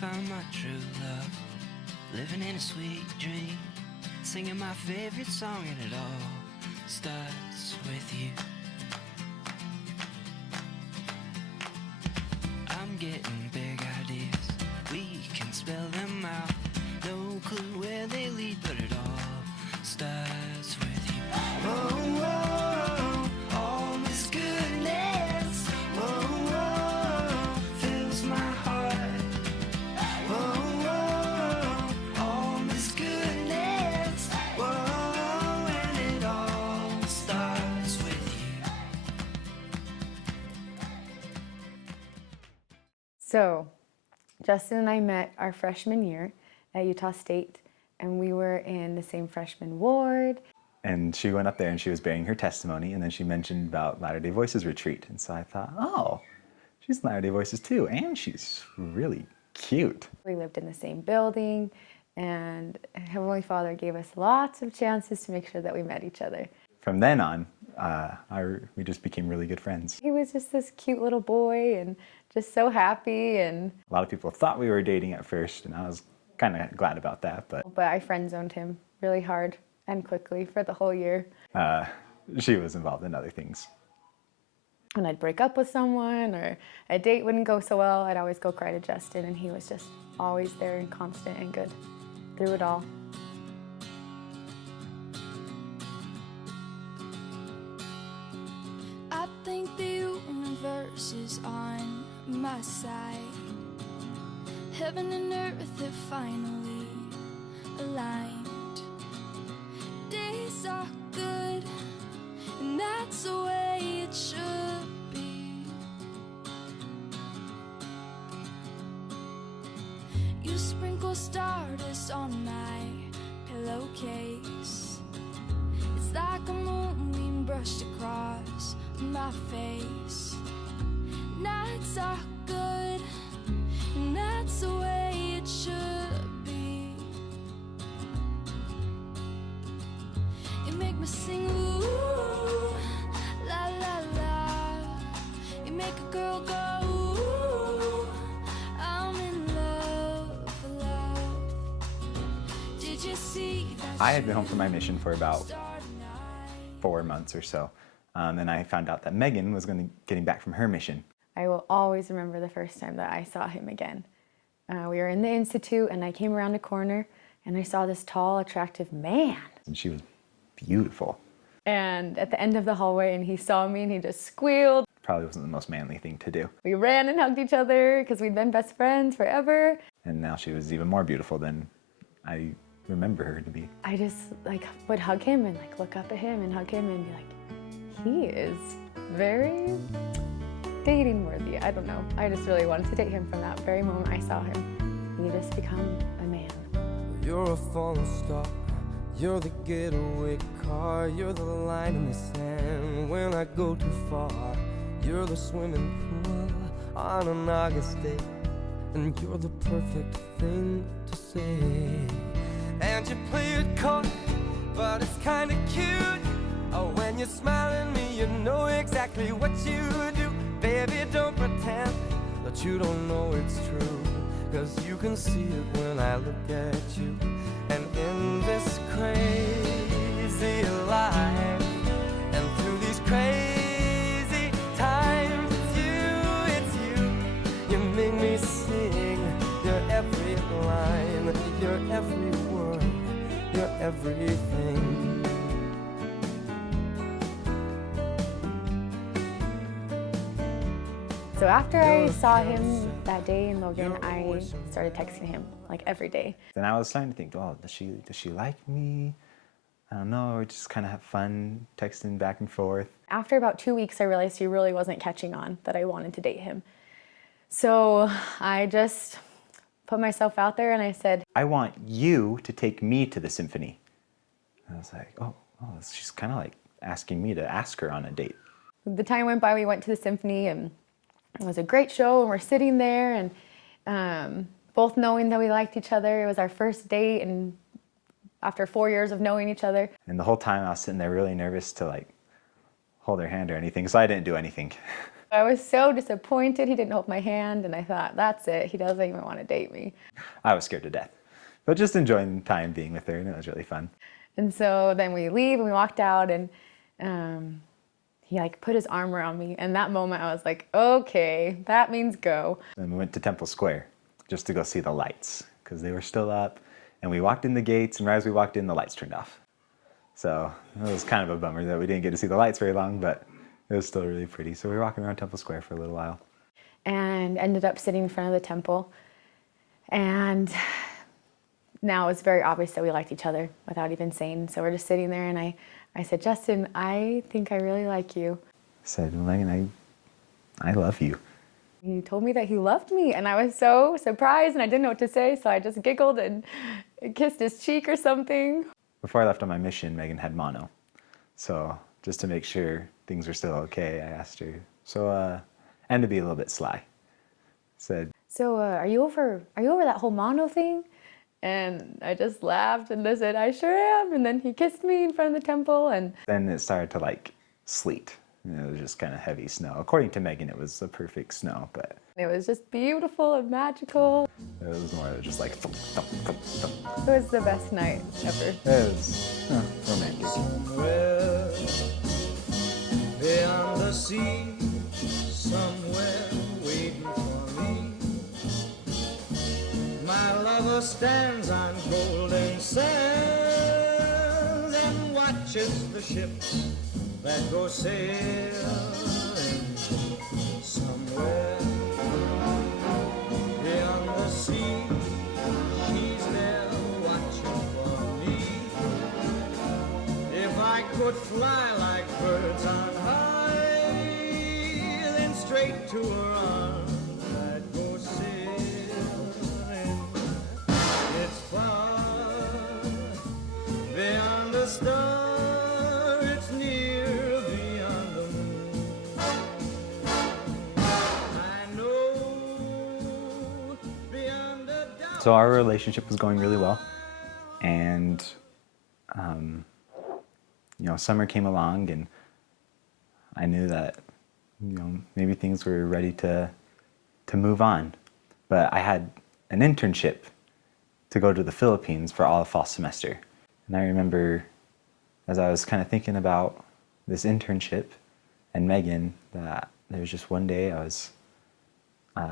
found my true love, living in a sweet dream, singing my favorite song, and it all starts with you. I'm getting big ideas, we can spell them out. No clue where they lead, but it all starts with you. Oh, oh, all this goodness, oh, oh, fills my heart. Oh, oh, all this goodness, oh, and it all starts with you. So, Justin and I met our freshman year at Utah State, and we were in the same freshman ward. And she went up there and she was bearing her testimony, and then she mentioned about Latter-day Voices retreat. And so I thought, oh, she's Latter-day Voices too, and she's really cute. We lived in the same building, and Heavenly Father gave us lots of chances to make sure that we met each other. From then on, we just became really good friends. He was just this cute little boy and just so happy, and A lot of people thought we were dating at first, and I was kind of glad about that, but I friend zoned him really hard and quickly for the whole year. she was involved in other things. When I'd break up with someone or a date wouldn't go so well, I'd always go cry to Justin, and he was just always there and constant and good through it all. I think the universe is on my side. Heaven and earth have finally aligned. Days are good, and that's the way it should be. You sprinkle stardust on my pillowcase. It's like a moonbeam brushed across my face. Nights are good, and that's the way it should be. You make me sing ooh, la la la. You make a girl go ooh, I'm in love, love. Did you see that? I had been home from my mission for about 4 months or so, and I found out that Megan was getting back from her mission. I will always remember the first time that I saw him again. We were in the Institute, and I came around a corner, and I saw this tall, attractive man. And she was beautiful. And at the end of the hallway, and he saw me, and he just squealed. Probably wasn't the most manly thing to do. We ran and hugged each other because we'd been best friends forever. And now she was even more beautiful than I remember her to be. I just would hug him and look up at him and hug him and be like, he is very dating worthy. I don't know. I just really wanted to date him from that very moment I saw him. He just become a man. You're a falling star, you're the getaway car, you're the line in the sand when I go too far. You're the swimming pool on an August day, and you're the perfect thing to say. And you play it coy, but it's kinda cute. Oh, when you smile at me, you know exactly what you do. Baby, don't pretend that you don't know it's true, 'cause you can see it when I look at you. And in this crazy life, and through these crazy times, it's you. You make me sing your every line, your every word, your everything. So after I saw him that day in Logan, I started texting him every day. Then I was starting to think, oh, does she like me? I don't know, we just kind of have fun texting back and forth. After about 2 weeks, I realized he really wasn't catching on that I wanted to date him. So I just put myself out there and I said, I want you to take me to the symphony. And I was like, oh, she's kind of asking me to ask her on a date. the time went by, we went to the symphony and it was a great show, and we're sitting there and both knowing that we liked each other. It was our first date, and after 4 years of knowing each other. And the whole time I was sitting there really nervous to hold her hand or anything, so I didn't do anything. I was so disappointed he didn't hold my hand, and I thought, that's it, he doesn't even want to date me. I was scared to death, but just enjoying time being with her, and it was really fun. And so then we leave and we walked out, and he like put his arm around me, and that moment I was like, okay, that means go. Then we went to Temple Square just to go see the lights because they were still up, and we walked in the gates, and right as we walked in, the lights turned off. So it was kind of a bummer that we didn't get to see the lights very long, but it was still really pretty. So we were walking around Temple Square for a little while. And ended up sitting in front of the temple. And now it's very obvious that we liked each other without even saying. So we're just sitting there, and I said, Justin, I think I really like you. I said, Megan, I love you. He told me that he loved me, and I was so surprised, and I didn't know what to say, so I just giggled and kissed his cheek or something. Before I left on my mission, Megan had mono. So just to make sure things were still okay, I asked her. So, and to be a little bit sly, said, So are you over that whole mono thing? And I just laughed and I said, I sure am. And then he kissed me in front of the temple, and then it started to like sleet. It was just kind of heavy snow. According to Megan, it was a perfect snow, but it was just beautiful and magical. it was more just like thump, thump, thump, thump. It was the best night ever. It was romantic. Somewhere beyond the sea, somewhere waiting for me. My lover stands on golden sands and watches the ships that go sailing. Somewhere beyond the sea, she's there watching for me. If I could fly like birds on high, then straight to her arms I'd go sailing. It's far beyond the star, it's near beyond the moon. I know beyond the doubt. So our relationship was going really well, and summer came along, and I knew that maybe things were ready to move on. But I had an internship to go to the Philippines for all of fall semester, and I remember as I was kind of thinking about this internship and Megan, that there was just one day I was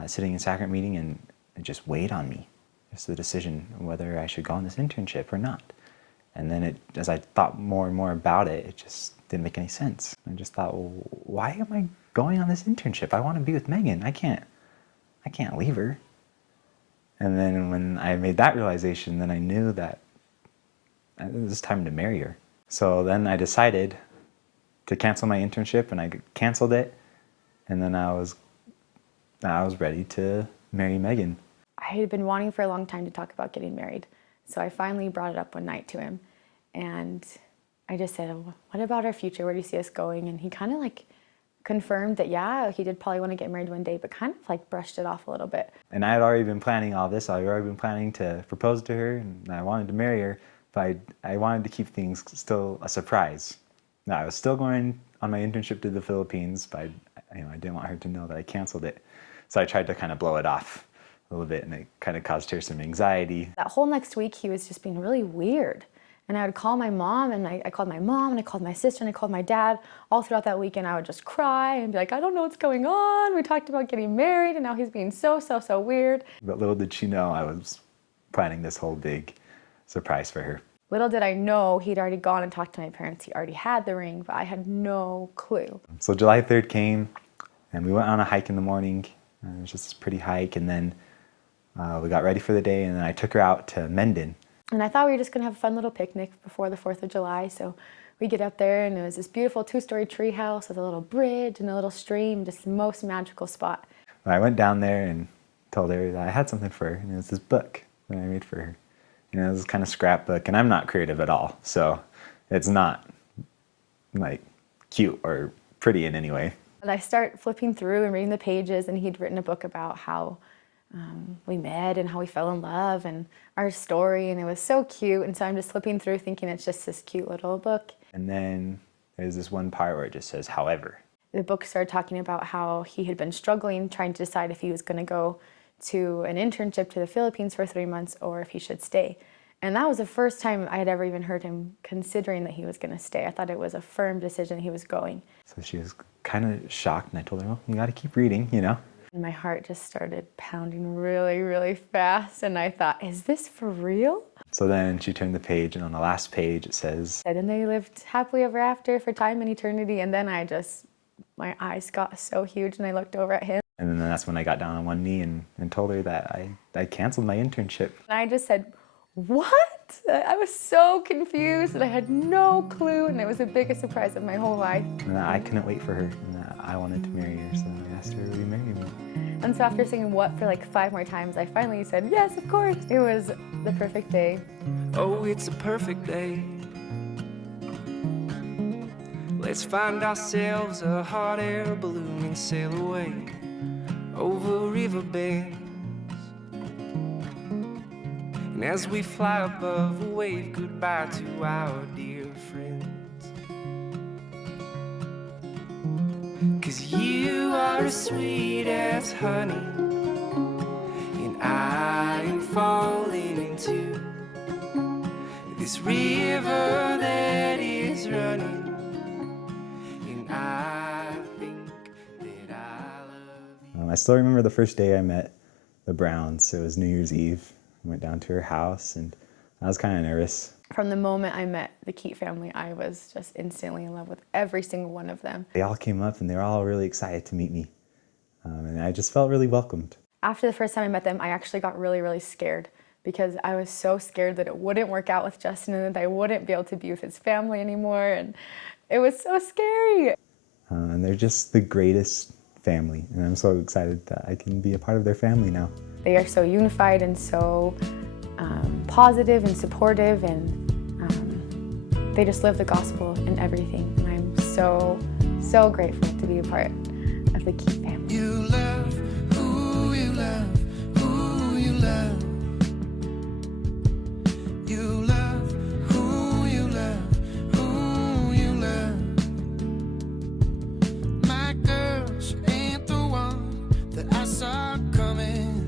sitting in sacrament meeting, and it just weighed on me. Just the decision whether I should go on this internship or not. And then as I thought more and more about it, it just didn't make any sense. I just thought, well, why am I going on this internship? I want to be with Megan. I can't leave her. And then when I made that realization, then I knew that it was time to marry her. So then I decided to cancel my internship, and I canceled it. And then I was ready to marry Megan. I had been wanting for a long time to talk about getting married. So I finally brought it up one night to him, and I just said, what about our future? Where do you see us going? And he kind of like confirmed that, yeah, he did probably want to get married one day, but kind of like brushed it off a little bit. And I had already been planning all this. I had already been planning to propose to her, and I wanted to marry her, but I wanted to keep things still a surprise. Now, I was still going on my internship to the Philippines, but I didn't want her to know that I canceled it. So I tried to kind of blow it off a little bit, and it kind of caused her some anxiety. That whole next week, he was just being really weird. And I would call my mom, and I called my mom, and I called my sister, and I called my dad. All throughout that weekend, I would just cry and be like, I don't know what's going on. We talked about getting married, and now he's being so weird. But little did she know I was planning this whole big surprise for her. Little did I know he'd already gone and talked to my parents. He already had the ring, but I had no clue. So July 3rd came, and we went on a hike in the morning. It was just this pretty hike, and then we got ready for the day, and then I took her out to Mendon. And I thought we were just going to have a fun little picnic before the 4th of July. So we get up there, and it was this beautiful 2-story tree house with a little bridge and a little stream, just the most magical spot. I went down there and told her that I had something for her, and it was this book that I made for her. It was this kind of scrapbook, and I'm not creative at all, so it's not like cute or pretty in any way. And I start flipping through and reading the pages, and he'd written a book about how we met and how we fell in love and our story, and it was so cute. And so I'm just flipping through thinking it's just this cute little book. And then there's this one part where it just says, however. the book started talking about how he had been struggling, trying to decide if he was going to go to an internship to the Philippines for 3 months or if he should stay. And that was the first time I had ever even heard him considering that he was going to stay. I thought it was a firm decision he was going. So she was kind of shocked, and I told her, well, you got to keep reading, you know? And my heart just started pounding really, really fast. And I thought, is this for real? So then she turned the page, and on the last page it says, And they lived happily ever after for time and eternity. And then my eyes got so huge, and I looked over at him. and then that's when I got down on one knee and told her that I canceled my internship. And I just said, what? I was so confused and I had no clue, and it was the biggest surprise of my whole life. And I couldn't wait for her, and I wanted to marry her, so I asked her, will you marry me? And so after saying what for like 5 more times, I finally said, yes, of course. It was the perfect day. Oh, it's a perfect day. Let's find ourselves a hot air balloon and sail away over river bends. And as we fly above, we'll wave goodbye to our dear friends. 'Cause you are as sweet as honey, and I am falling into this river that is running. And I think that I love you. I still remember the first day I met the Browns. It was New Year's Eve. I went down to her house, and I was kind of nervous. From the moment I met the Keat family, I was just instantly in love with every single one of them. They all came up, and they were all really excited to meet me. And I just felt really welcomed. After the first time I met them, I actually got really, really scared because I was so scared that it wouldn't work out with Justin and that I wouldn't be able to be with his family anymore. And it was so scary. And they're just the greatest family, and I'm so excited that I can be a part of their family now. They are so unified and so positive and supportive, and they just live the gospel in everything. And I'm so, so grateful to be a part of the Keat family. You love who you love, who you love. You love who you love, who you love. My girl, she ain't the one that I saw coming.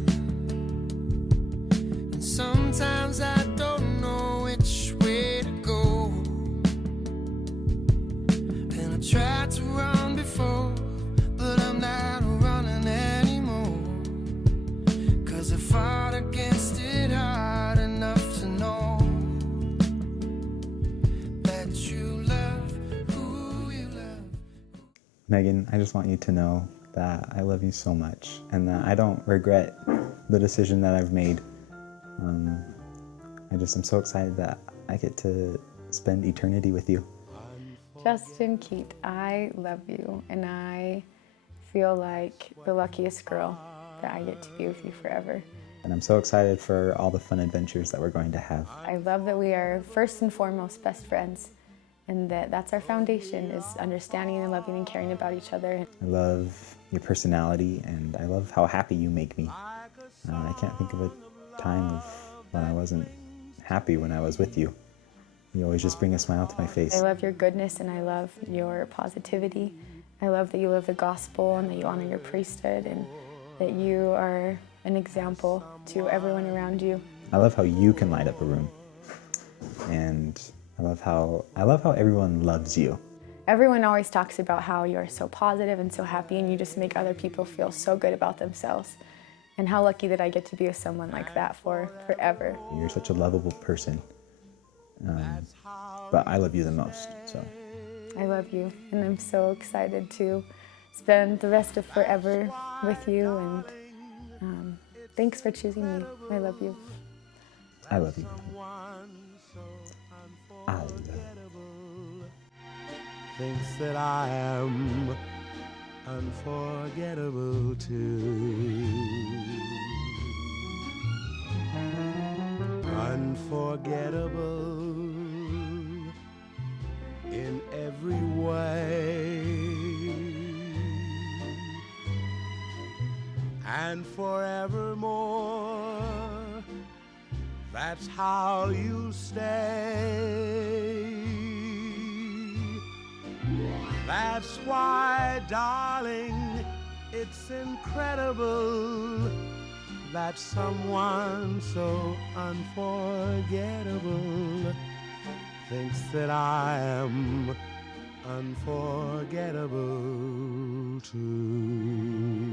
And sometimes I don't know which way to go. And I tried to run before, but I'm not running anymore. 'Cause I fought against it hard enough to know that you love who you love. Megan, I just want you to know that I love you so much, and that I don't regret the decision that I've made. I'm so excited that I get to spend eternity with you. Justin Keat, I love you, and I feel like the luckiest girl that I get to be with you forever. And I'm so excited for all the fun adventures that we're going to have. I love that we are first and foremost best friends, and that's our foundation, is understanding and loving and caring about each other. I love your personality, and I love how happy you make me. I can't think of a time of when I wasn't happy when I was with you. You always just bring a smile to my face. I love your goodness, and I love your positivity. I love that you live the gospel and that you honor your priesthood, and that you are an example to everyone around you. I love how you can light up a room, and I love how everyone loves you. Everyone always talks about how you're so positive and so happy, and you just make other people feel so good about themselves. And how lucky that I get to be with someone like that for forever. You're such a lovable person, but I love you the most. So I love you, and I'm so excited to spend the rest of forever with you, and thanks for choosing me. I love you. I love you. I love you. Thinks that I am unforgettable too. Unforgettable in every way, and forevermore, that's how you stay. That's why, darling, it's incredible that someone so unforgettable thinks that I am unforgettable too.